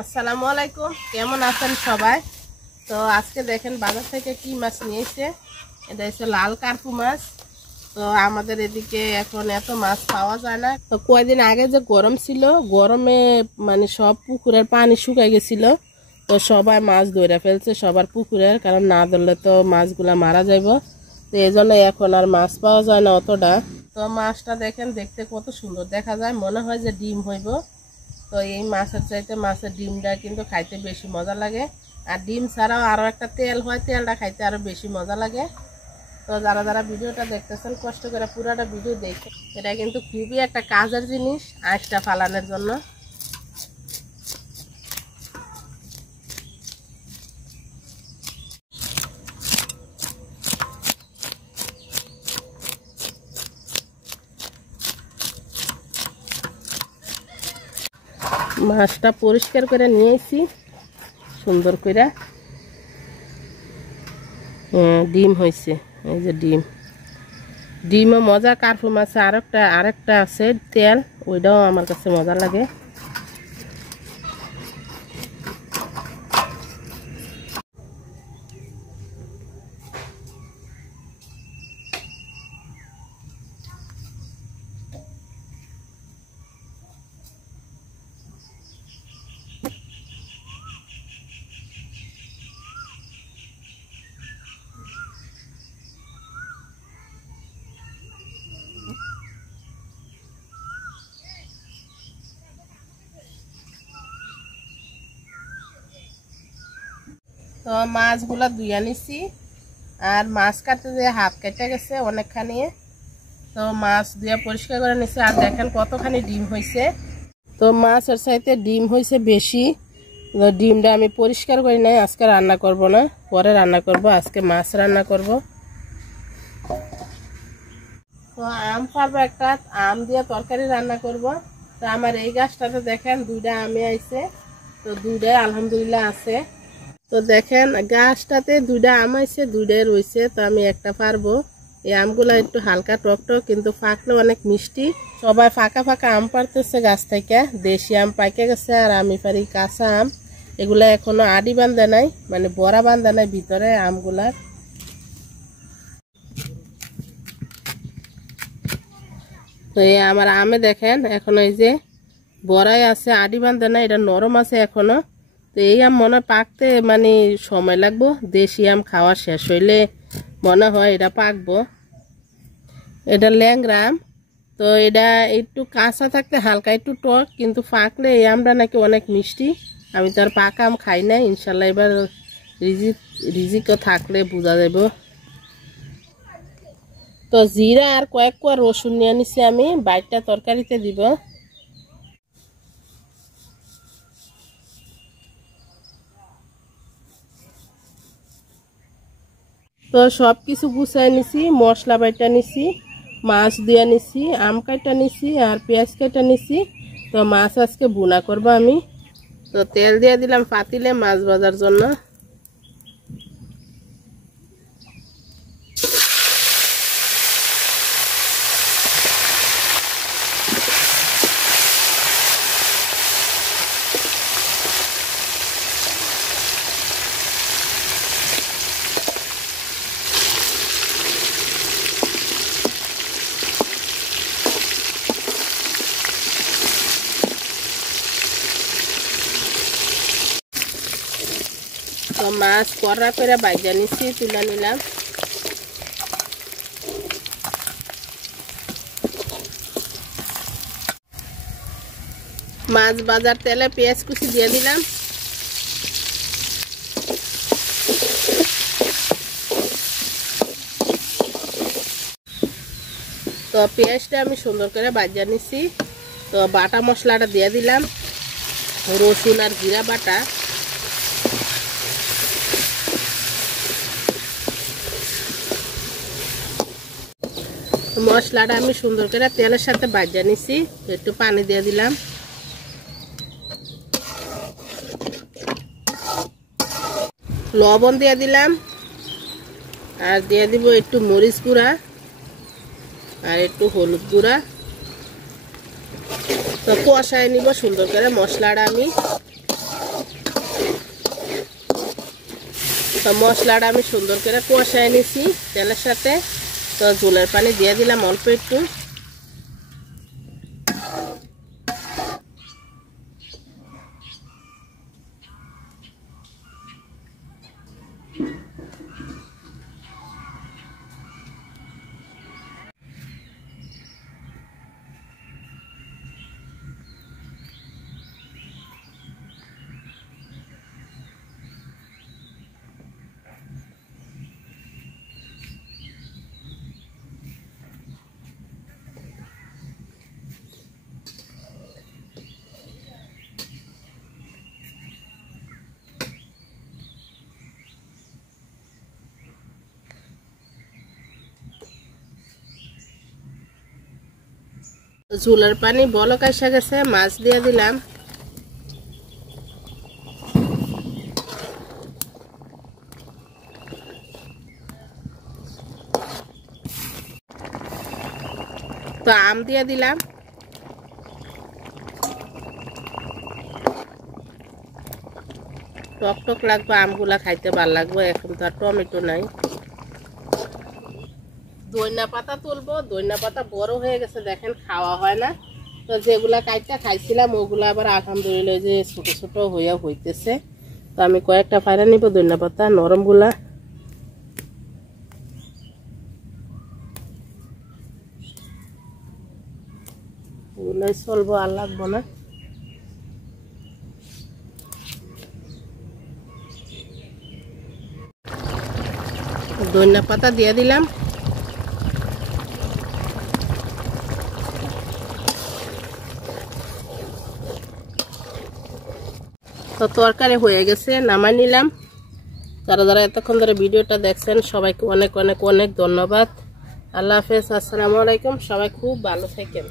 আসসালামু আলাইকুম, কেমন আছেন সবাই? তো আজকে দেখেন বাজার থেকে কি মাছ নিয়েছে। এটা হচ্ছে লাল কার্পু মাছ। তো আমাদের এদিকে এখন এত মাছ পাওয়া যায় না। তো কয়েকদিন আগে যে গরম ছিল, গরমে মানে সব পুকুরের পানি শুকাই গেছিল। তো সবাই মাছ ধরে ফেলছে সবার পুকুরের, কারণ না ধরলে তো মাছগুলা মারা যাইব। তো এই জন্য এখন আর মাছ পাওয়া যায় না অতটা। তো মাছটা দেখেন, দেখতে কত সুন্দর দেখা যায়, মনে হয় যে ডিম হইব। তো এই মাছের চাইতে মাছের ডিমটা কিন্তু খাইতে বেশি মজা লাগে। আর ডিম ছাড়াও আরও একটা তেল হয়, তেলটা খাইতে আরও বেশি মজা লাগে। তো যারা যারা ভিডিওটা দেখতেছেন কষ্ট করে পুরোটা ভিডিও দেখে, এটা কিন্তু খুবই একটা কাজের জিনিস আঁশটা ফালানোর জন্য। মাছটা পরিষ্কার করে নিয়েছি সুন্দর করে। ডিম হয়েছে, এই যে ডিমও মজা। কার্পু মাছে আরেকটা আছে তেল, ওইটাও আমার কাছে মজা লাগে। তো মাছগুলো ধুয়ে নিছি, আর মাছ কাটতে যে হাত কেটে গেছে অনেকখানি। তো মাছ ধুয়ে পরিষ্কার করে নিছি, আর দেখেন কতখানি ডিম হয়েছে। তো মাছের চাইতে ডিম হয়েছে বেশি। তো ডিমটা আমি পরিষ্কার করি নাই, আজকে রান্না করব না, পরে রান্না করব। আজকে মাছ রান্না করব। তো আম পারবো একটা, আম দিয়ে তরকারি রান্না করব। তো আমার এই গাছটাতে দেখেন দুইটা আমে আইছে, তো দুইটাই আলহামদুলিল্লাহ আছে। তো দেখেন গাছটাতে দুইটা আম আইছে, দুইটাই রয়েছে। তো আমি একটা পারবো। এই আমগুলা একটু হালকা টক টক, কিন্তু পাকলে অনেক মিষ্টি। সবাই ফাঁকা ফাঁকা আম পারতেছে গাছ থেকে। দেশি আম পাইকে গেছে, আর আমি পারি কাঁচা আম। এগুলা এখনো আডি বান্ধা নাই, মানে বড়া বান্ধা নাই ভিতরে আমগুলার। তো এই আমার আমে দেখেন এখনো এই যে বড়াই আছে, আডি বান্ধা নাই, এটা নরম আছে এখনো। তো এই আম মনে পাকতে মানে সময় লাগবো। দেশি আম খাওয়া শেষ হইলে মনে হয় এটা পাকবো। এটা ল্যাংড়া আম। তো এটা একটু কাঁচা থাকতে হালকা একটু টক, কিন্তু পাকলে এই আমটা নাকি অনেক মিষ্টি। আমি তো আর পাকা আম খাই না, ইনশাল্লাহ এবার রিজিকও থাকলে বোঝা যাব। তো জিরা আর কয়েক কোয়া রসুন নিয়ে নিছি, আমি বাইটটা তরকারিতে দিব। তো সব কিছু গুছাই নিছি, মশলা বাইটা নিছি, মাছ দিয়ে নিছি, আম কাটা নিছি, আর পেঁয়াজ কাটা নিছি। তো মাছ আজকে ভুনা করবো আমি। তো তেল দিয়ে দিলাম পাতিলে মাছ ভাজার জন্য। তো মাছ কড়া করে ভাজা নিছি, তুলে নিলাম। মাছ ভাজার তেলে পেঁয়াজ কুচি দিয়ে দিলাম। তো পেঁয়াজটা আমি সুন্দর করে ভাজা নিছি। তো বাটা মশলাটা দিয়ে দিলাম, রসুন আর জিরা বাটা। মশলাটা আমি সুন্দর করে তেলের সাথে ভাজা নিছি। একটু পানি দিয়ে দিলাম। লবণ দিয়ে দিলাম, আর দিয়ে দিব একটু মরিচ গুঁড়া আর একটু হলুদ গুঁড়া। তো কষায় নিব সুন্দর করে মশলাটা আমি। তো মশলাটা আমি সুন্দর করে কষায় নিছি তেলের সাথে। তো ঝোলের পানি দিয়ে দিলাম অল্প একটু। ঝোলের পানি বলক এসে গেছে, মাছ দিয়ে দিলাম। তো আম দিয়ে দিলাম। টক টক লাগবে, আমগুলা খাইতে ভালো লাগবে। এখন তো আর টমেটো নাই। ধনিয়া পাতা তুলবো, ধনিয়া পাতা বড় হয়ে গেছে দেখেন, খাওয়া হয় না। তো যেগুলা কাইটা খাইছিলাম ওগুলা আবার আলহামদুলিল্লাহ যে ছোট ছোট হইয়া হইতেছে। তো আমি কয়েকটা ফাইরা নিব ধনিয়া পাতা নরম গুলা। ওগুলাই চলবো, আর লাগবো না। ধনিয়া পাতা দিয়ে দিলাম। তো তরকারি হয়ে গেছে, নামাই নিলাম। যারা যারা এতক্ষণ ধরে ভিডিওটা দেখছেন সবাইকে অনেক অনেক অনেক ধন্যবাদ। আল্লাহ হাফেজ, আসসালামু আলাইকুম। সবাই খুব ভালো থাকেন।